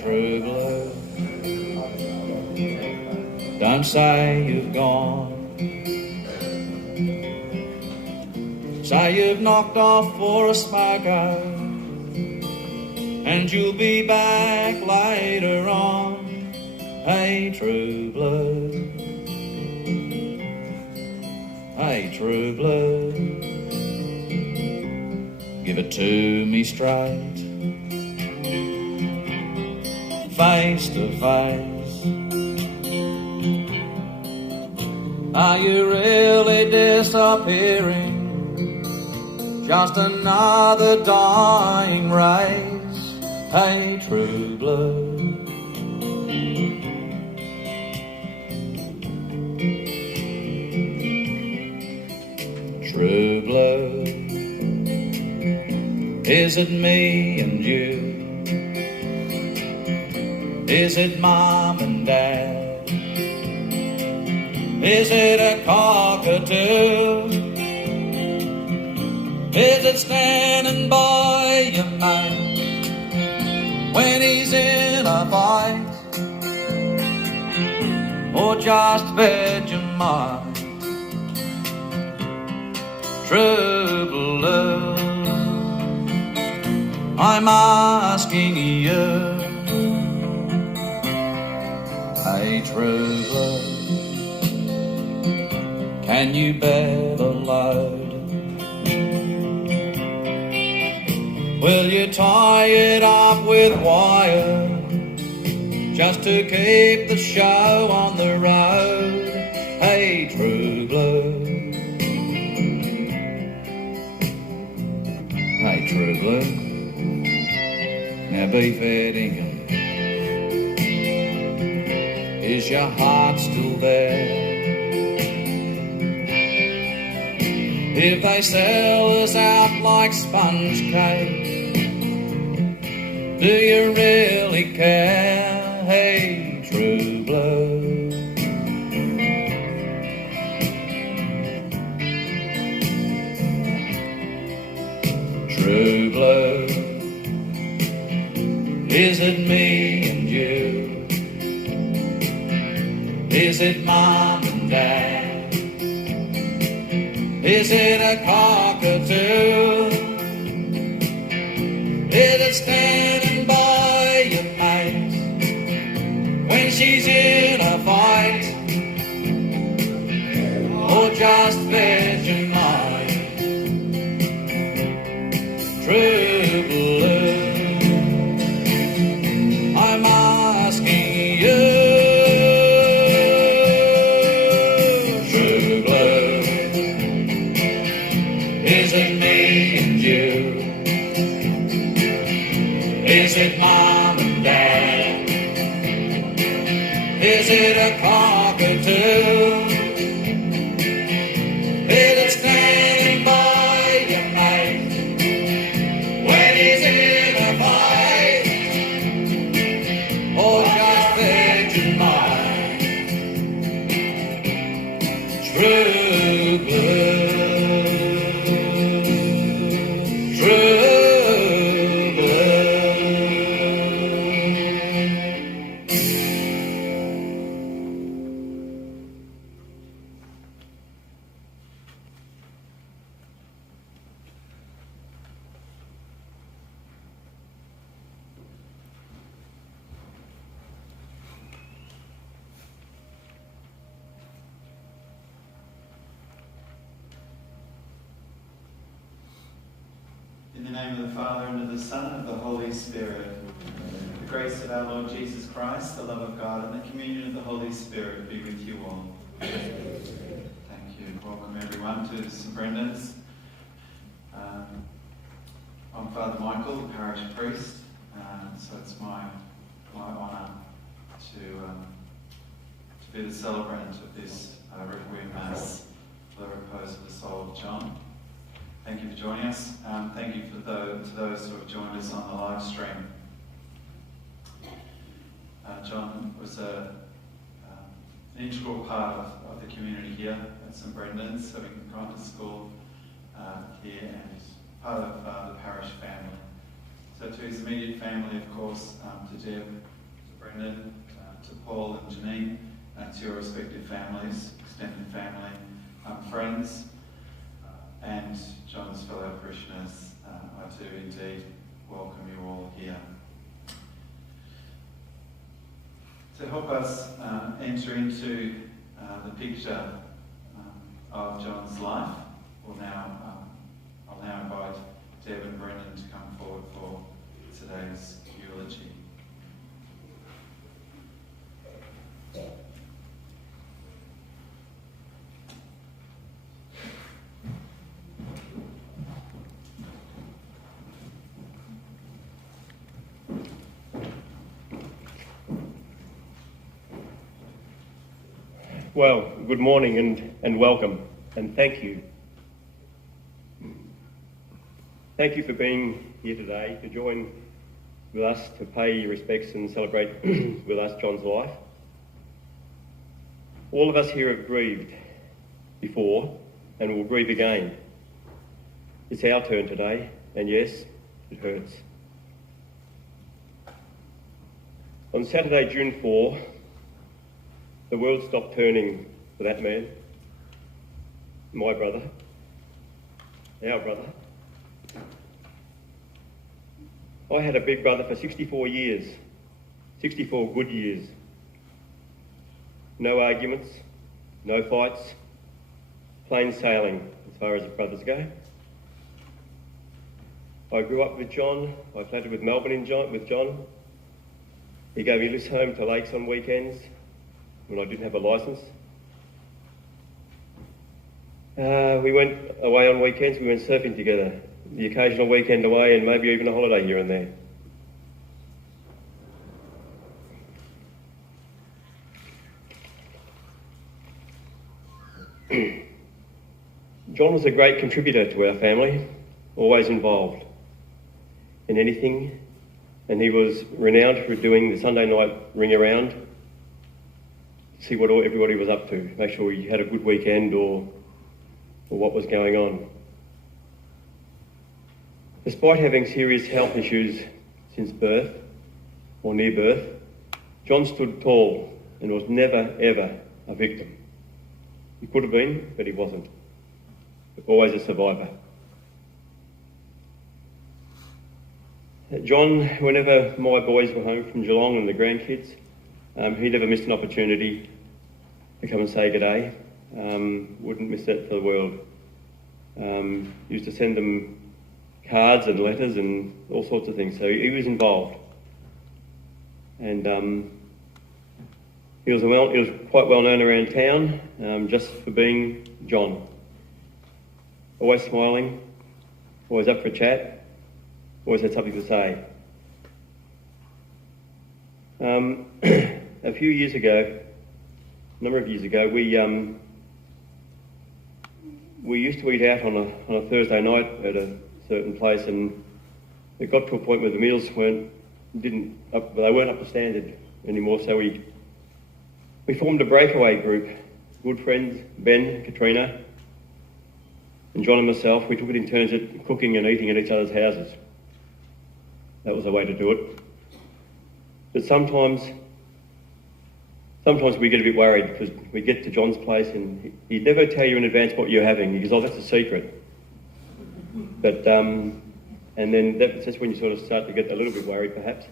true blue, don't say you've gone. Say you've knocked off for a smoke out, and you'll be back later on. Hey, true blue, hey, true blue, give it to me straight, face to face. Are you really disappearing? Just another dying race. Hey, true blue, true blue, is it me and you? Is it mom and dad? Is it a cockatoo? Is it standing by your mate when he's in a fight? Or just Vegemite? True blue, I'm asking you. Hey, true blue, can you bear the load? Will you tie it up with wire just to keep the show on the road? Hey, true blue, hey, true blue, now be fair dinkum, is your heart still there? If they sell us out like sponge cake, do you really care? Hey, true blue, true blue, is it me and you? Is it mom and dad? Is it a cockatoo? Is it standing by your mate when she's in a fight? Or just Vegemite? True blue, I'm asking you. True blue, is it me and you? Is it mom and dad? Is it a cockatoo? Is it standing by your mate when he's in a fight? Or just Vegemite? True blue, true. In the name of the Father, and of the Son, and of the Holy Spirit. The grace of our Lord Jesus Christ, the love of God, and the communion of the Holy Spirit be with you all. Thank you. Welcome everyone to St Brendan's. I'm Father Michael, the parish priest, so it's my honour to be the celebrant of this Requiem Mass for the repose of the soul of John. Thank you for joining us. Thank you to those who have joined us on the live stream. John was an integral part of the community here at St Brendan's, having gone to school here and part of the parish family. So to his immediate family, of course, to Deb, to your respective families, extended family, friends, and John's fellow parishioners. I do indeed welcome you all here. To help us enter into the picture of John's life, I'll now invite Deb and Brendan to come forward for today's eulogy. Well, good morning and welcome, and thank you. Thank you for being here today to join with us to pay your respects and celebrate with us John's life. All of us here have grieved before and will grieve again. It's our turn today, and yes, it hurts. On Saturday, June 4, the world stopped turning for that man, my brother, our brother. I had a big brother for 64 years, 64 good years. No arguments, no fights, plain sailing as far as brothers go. I grew up with John, I flattered with Melbourne with John. He gave me lifts home to lakes on weekends when I didn't have a licence. We went away on weekends, we went surfing together, the occasional weekend away and maybe even a holiday here and there. John was a great contributor to our family, always involved in anything, and he was renowned for doing the Sunday night ring around, see what everybody was up to, make sure we had a good weekend or what was going on. Despite having serious health issues since birth, or near birth, John stood tall and was never, ever a victim. He could have been, but he wasn't. Always a survivor. John, whenever my boys were home from Geelong and the grandkids, he never missed an opportunity to come and say good day. Wouldn't miss that for the world. Used to send them cards and letters and all sorts of things. So he was involved, and he was quite well known around town just for being John. Always smiling, always up for a chat, always had something to say. A few years ago, a number of years ago, we used to eat out on a Thursday night at a certain place, and it got to a point where the meals weren't up to standard anymore. So we formed a breakaway group. Good friends, Ben, Katrina, and John and myself. We took it in turns at cooking and eating at each other's houses. That was the way to do it. But sometimes we get a bit worried because we get to John's place and he'd never tell you in advance what you're having. He goes, "Oh, that's a secret." But and then that's when you sort of start to get a little bit worried, perhaps.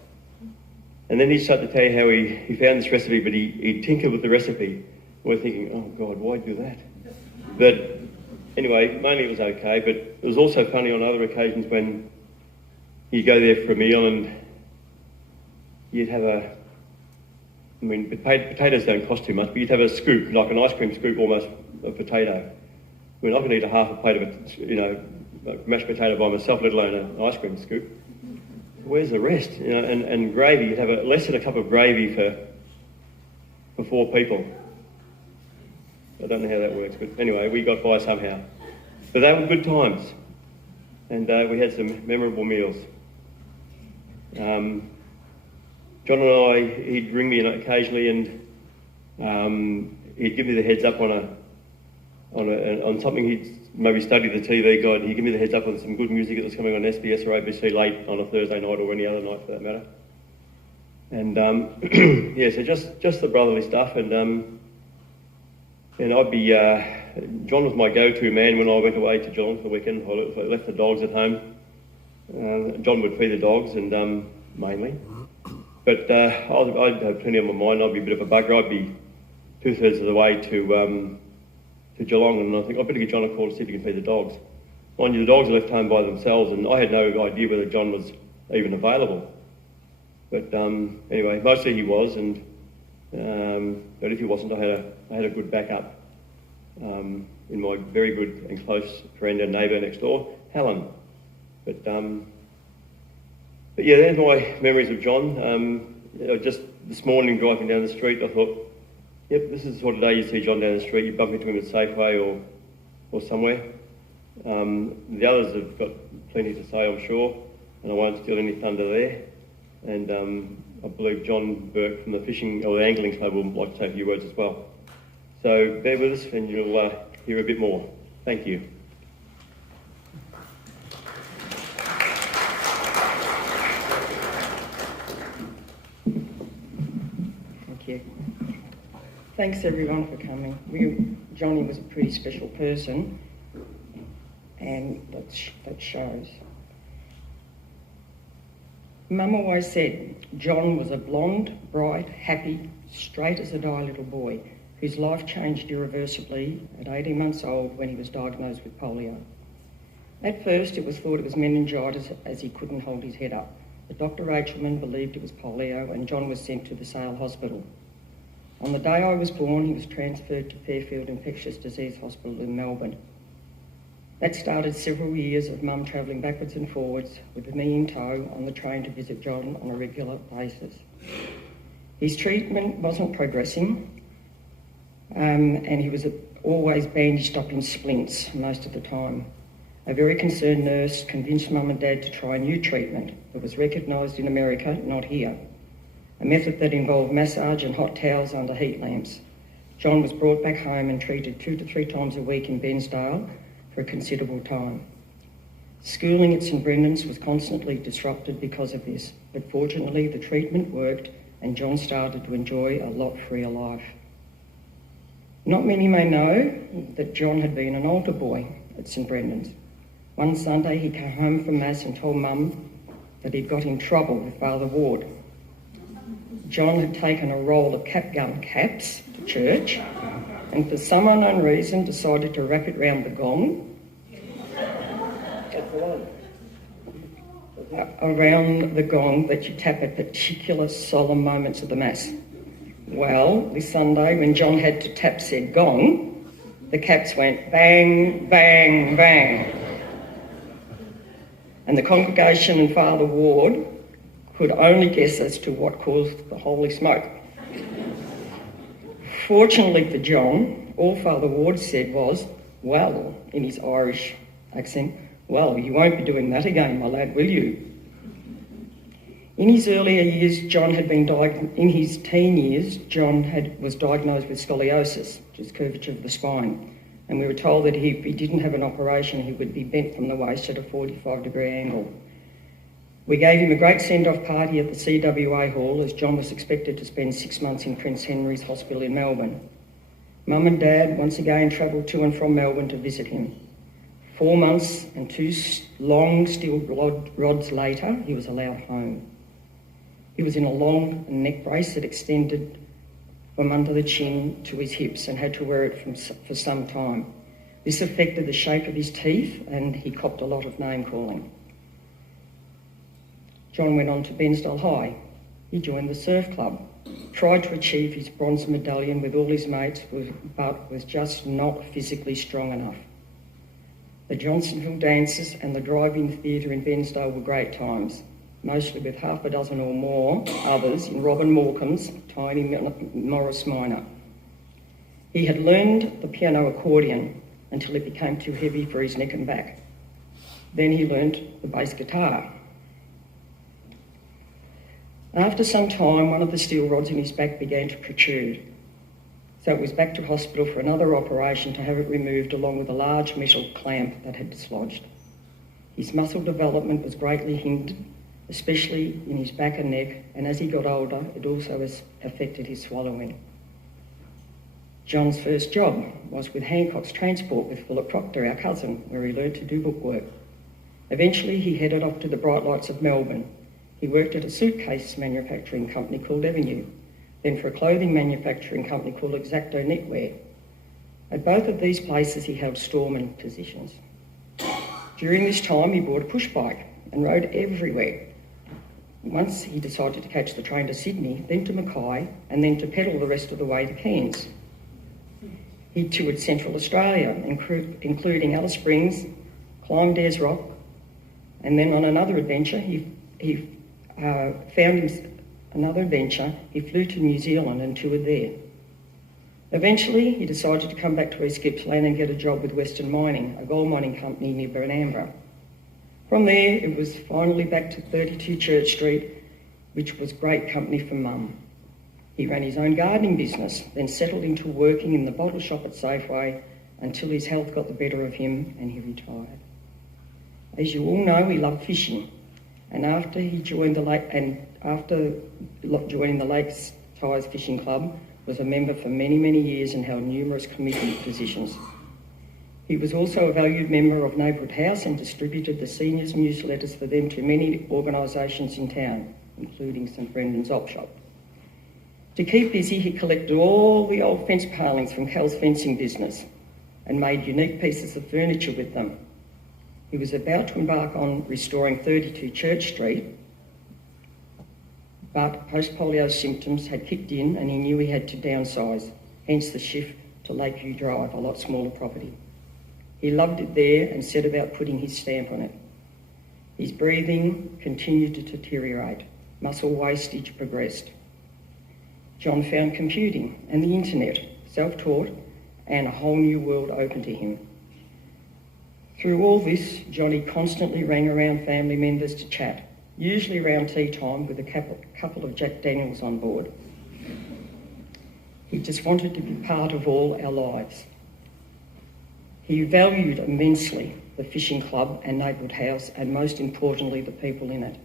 And then he'd start to tell you how he found this recipe, but he tinkered with the recipe. We're thinking, "Oh God, why do that?" But anyway, mainly it was okay. But it was also funny on other occasions when you'd go there for a meal and you'd have potatoes don't cost too much, but you'd have a scoop, like an ice cream scoop almost, of potato. We're not going to eat a half a plate of mashed potato by myself, let alone an ice cream scoop. Where's the rest? And gravy, you'd have less than a cup of gravy for 4 people. I don't know how that works, but anyway, we got by somehow. But they were good times, and we had some memorable meals. John and I, he'd ring me occasionally, and he'd give me the heads up on something. He'd maybe study the TV guide. He'd give me the heads up on some good music that was coming on SBS or ABC late on a Thursday night or any other night for that matter. And so just the brotherly stuff. And And I'd be, John was my go-to man when I went away to Geelong for the weekend. I left the dogs at home. John would feed the dogs, and mainly. But I'd have plenty on my mind. I'd be a bit of a bugger. I'd be 2/3 of the way to Geelong, and I think I'd better give John a call to see if he can feed the dogs. Mind you, the dogs are left home by themselves, and I had no idea whether John was even available. But anyway, mostly he was, and but if he wasn't, I had a good backup in my very good and close friend and neighbour next door, Helen. But yeah, there's my memories of John. Just this morning driving down the street, I thought, yep, this is the sort of day you see John down the street. You bump into him at Safeway or somewhere. The others have got plenty to say, I'm sure, and I won't steal any thunder there. And I believe John Burke from the fishing or the angling club will like to say a few words as well. So bear with us and you'll hear a bit more. Thank you. Thank you. Thanks everyone for coming. Johnny was a pretty special person, and that shows. Mum always said John was a blonde, bright, happy, straight as a die little boy whose life changed irreversibly at 18 months old when he was diagnosed with polio. At first it was thought it was meningitis as he couldn't hold his head up, but Dr. Rachelman believed it was polio and John was sent to the Sale Hospital. On the day I was born, he was transferred to Fairfield Infectious Disease Hospital in Melbourne. That started several years of Mum travelling backwards and forwards with me in tow on the train to visit John on a regular basis. His treatment wasn't progressing, and he was always bandaged up in splints most of the time. A very concerned nurse convinced Mum and Dad to try a new treatment that was recognised in America, not here. A method that involved massage and hot towels under heat lamps. John was brought back home and treated 2 to 3 times a week in Bensdale for a considerable time. Schooling at St Brendan's was constantly disrupted because of this, but fortunately the treatment worked and John started to enjoy a lot freer life. Not many may know that John had been an altar boy at St Brendan's. One Sunday he came home from Mass and told Mum that he'd got in trouble with Father Ward. John had taken a roll of cap gun caps to church and for some unknown reason decided to wrap it round the gong, around the gong that you tap at particular solemn moments of the Mass. Well, this Sunday when John had to tap said gong, the caps went bang, bang, bang. And the congregation and Father Ward could only guess as to what caused the holy smoke. Fortunately for John, all Father Ward said was, well, in his Irish accent, well, you won't be doing that again, my lad, will you? In his earlier years, in his teen years, John was diagnosed with scoliosis, which is curvature of the spine. And we were told that if he didn't have an operation, he would be bent from the waist at a 45-degree angle. We gave him a great send-off party at the CWA Hall as John was expected to spend 6 months in Prince Henry's Hospital in Melbourne. Mum and Dad once again travelled to and from Melbourne to visit him. 4 months and 2 long steel rods later, he was allowed home. He was in a long neck brace that extended from under the chin to his hips and had to wear it for some time. This affected the shape of his teeth and he copped a lot of name-calling. John went on to Bensdale High. He joined the surf club, tried to achieve his bronze medallion with all his mates, but was just not physically strong enough. The Johnsonville dances and the drive-in theatre in Bensdale were great times, mostly with half a dozen or more others in Robin Morecambe's tiny Morris Minor. He had learned the piano accordion until it became too heavy for his neck and back. Then he learnt the bass guitar. After some time, one of the steel rods in his back began to protrude. So it was back to hospital for another operation to have it removed along with a large metal clamp that had dislodged. His muscle development was greatly hindered, especially in his back and neck, and as he got older, it also affected his swallowing. John's first job was with Hancock's Transport with Philip Proctor, our cousin, where he learned to do bookwork. Eventually, he headed off to the bright lights of Melbourne. He worked at a suitcase manufacturing company called Avenue, then for a clothing manufacturing company called Exacto Knitwear. At both of these places, he held storeman positions. During this time, he bought a push bike and rode everywhere. Once he decided to catch the train to Sydney, then to Mackay, and then to pedal the rest of the way to Cairns. He toured Central Australia, including Alice Springs, climbed Ayers Rock, and then on another adventure, he flew to New Zealand and toured there. Eventually, he decided to come back to East Gippsland and get a job with Western Mining, a gold mining company near Bernambra. From there, it was finally back to 32 Church Street, which was great company for Mum. He ran his own gardening business, then settled into working in the bottle shop at Safeway until his health got the better of him and he retired. As you all know, he loved fishing, and after joining the Lakes Ties Fishing Club, was a member for many, many years and held numerous committee positions. He was also a valued member of Neighbourhood House and distributed the seniors' newsletters for them to many organisations in town, including St Brendan's Op Shop. To keep busy, he collected all the old fence palings from Cal's fencing business and made unique pieces of furniture with them. He was about to embark on restoring 32 Church Street, but post-polio symptoms had kicked in and he knew he had to downsize, hence the shift to Lakeview Drive, a lot smaller property. He loved it there and set about putting his stamp on it. His breathing continued to deteriorate. Muscle wastage progressed. John found computing and the internet, self-taught, and a whole new world open to him. Through all this, Johnny constantly rang around family members to chat, usually around tea time with a couple of Jack Daniels on board. He just wanted to be part of all our lives. He valued immensely the fishing club and Neighbourhood House, and most importantly, the people in it.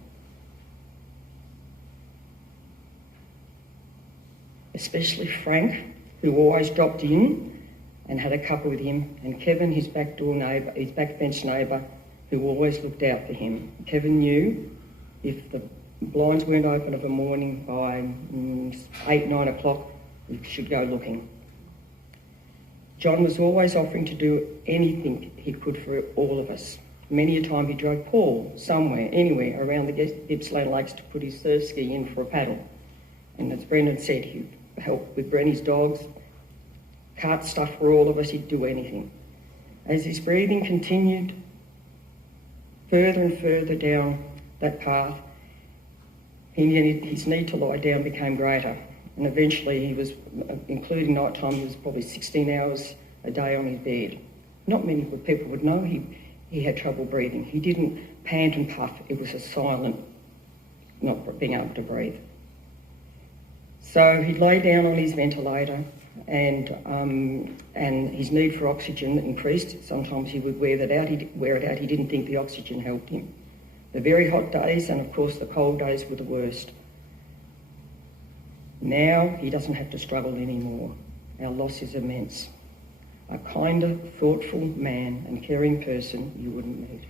Especially Frank, who always dropped in and had a cuppa with him, and Kevin, his backbench neighbour, who always looked out for him. Kevin knew if the blinds weren't open of a morning by 8, 9 o'clock, we should go looking. John was always offering to do anything he could for all of us. Many a time he drove Paul somewhere, anywhere around the Gippsland Lakes to put his surf ski in for a paddle. And as Brendan said, he'd help with Brenny's dogs, cart stuff for all of us, he'd do anything. As his breathing continued further and further down that path, his need to lie down became greater. And eventually he was, including night time, he was probably 16 hours a day on his bed. Not many people would know he had trouble breathing. He didn't pant and puff. It was a silent not being able to breathe. So he'd lay down on his ventilator and his need for oxygen increased. Sometimes he would wear it out. He didn't think the oxygen helped him. The very hot days and, of course, the cold days were the worst. Now he doesn't have to struggle anymore. Our loss is immense. A kinder, thoughtful man and caring person you wouldn't meet.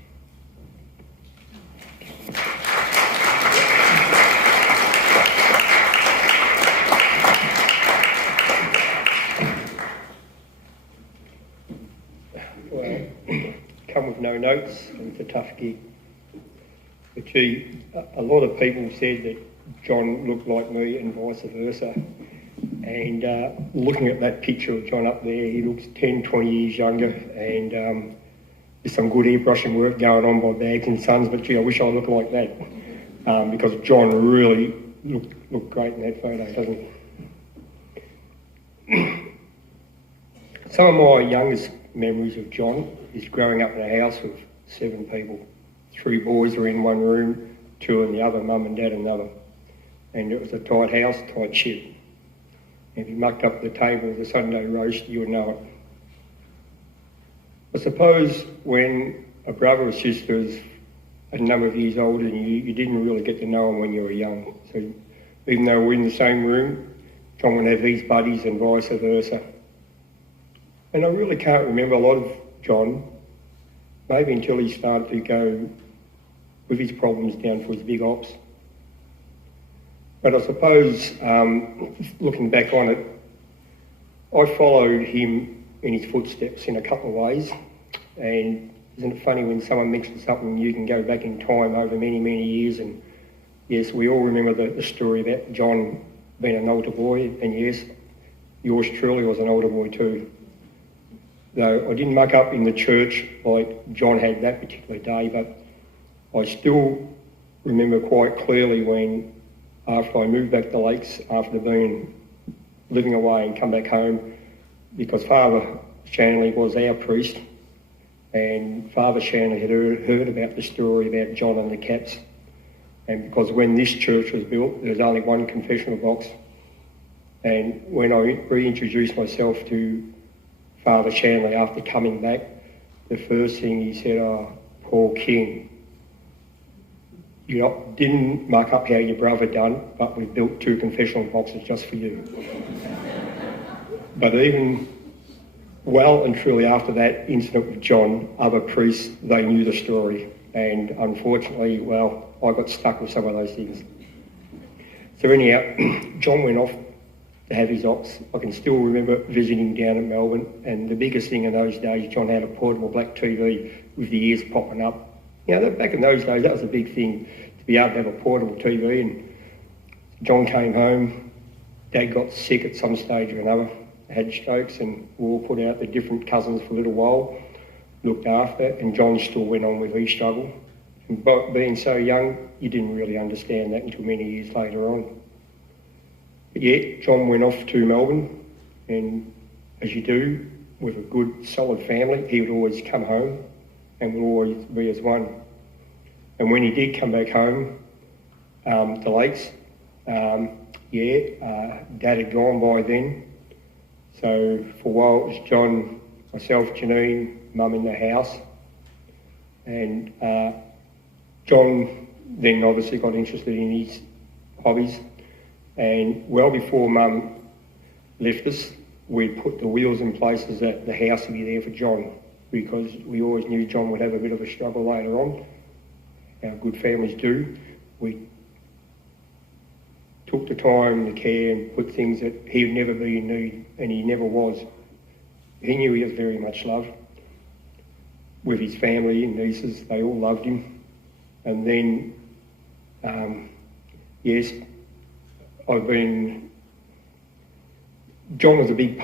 Well, come with no notes, it's a tough gig. But gee, a lot of people said that John looked like me and vice versa. And looking at that picture of John up there, he looks 10, 20 years younger, and there's some good airbrushing work going on by Bags and Sons, but gee, I wish I looked like that, because John really looked great in that photo, doesn't he? Some of my youngest memories of John is growing up in a house with 7 people. 3 boys were in one room, 2 in the other, mum and dad in another. And it was a tight house, tight ship. If you mucked up the table with a Sunday roast, you would know it. I suppose when a brother or sister is a number of years older than you didn't really get to know them when you were young. So even though we're in the same room, John would have his buddies and vice versa. And I really can't remember a lot of John, maybe until he started to go with his problems down for his big ops. But I suppose, looking back on it, I followed him in his footsteps in a couple of ways. And isn't it funny when someone mentions something, you can go back in time over many, many years. And yes, we all remember the story about John being an altar boy. And yes, yours truly was an altar boy too. Though I didn't muck up in the church like John had that particular day, but I still remember quite clearly when, after I moved back to Lakes, after living away and come back home, because Father Shanley was our priest, and Father Shanley had heard about the story about John and the Cats. And because when this church was built, there was only one confessional box. And when I reintroduced myself to Father Shanley after coming back, the first thing he said, "Oh, Paul King, you didn't muck up how your brother done, but we built 2 confessional boxes just for you." But even well and truly after that incident with John, other priests, they knew the story. And unfortunately, well, I got stuck with some of those things. So anyhow, John went off to have his ops. I can still remember visiting down in Melbourne, and the biggest thing in those days, John had a portable black TV with the ears popping up. You know, back in those days, that was a big thing, to be able to have a portable TV. And John came home, Dad got sick at some stage or another, had strokes, and we all put out the different cousins for a little while, looked after, and John still went on with his struggle. And being so young, you didn't really understand that until many years later on. But yeah, John went off to Melbourne, and as you do, with a good, solid family, he would always come home and would always be as one. And when he did come back home to Lakes, Dad had gone by then. So for a while it was John, myself, Janine, Mum in the house. And John then obviously got interested in his hobbies. And well before Mum left us, we'd put the wheels in places that the house would be there for John, because we always knew John would have a bit of a struggle later on. Our good families do. We took the time, the care, and put things that he would never be in need, and he never was. He knew he was very much loved. With his family and nieces, they all loved him. And then, yes, John was a big part